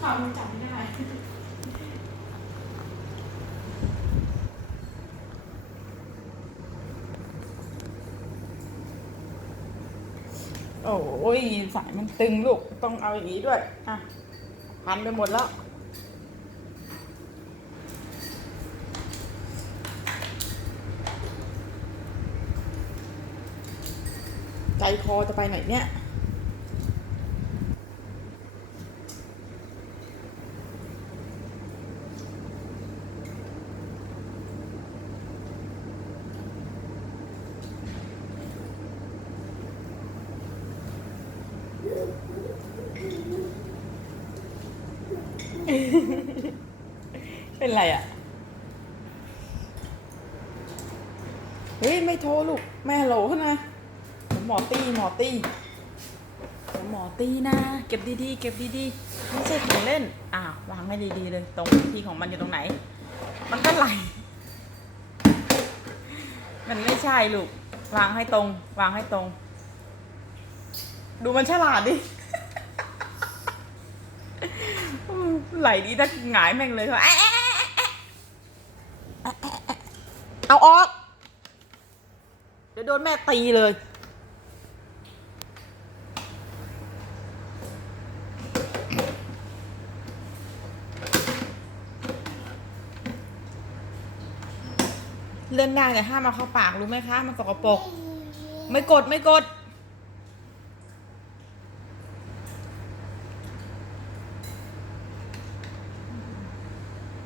ข่าวมันจับไม่ได้โอ้ยสายมันตึงลูก ต้องเอาอย่างนี้ด้วย อะ พันไปหมดแล้ว ใจคอจะไปไหนเนี่ย เป็นไรอะ เฮ้ย ไม่โทรลูก แม่โหลขึ้นมาหมอตีหมอตีหมอตีนะ เก็บดีๆ เก็บดีๆ ไม่ใช่ของเล่นอ่าววางให้ดีๆเลย ตรงที่ของมันอยู่ตรงไหน มันก็ไหล มันไม่ใช่ลูก วางให้ตรง วางให้ตรง ดูมันฉลาดดิ ไหลดีถ้าหงายแม่งเลยค่ะเอาออก เดี๋ยวโดนแม่ตีเลย เล่นได้แต่ห้ามเอาเข้าปากรู้ไหมคะ มันสกปรกไม่กดไม่กด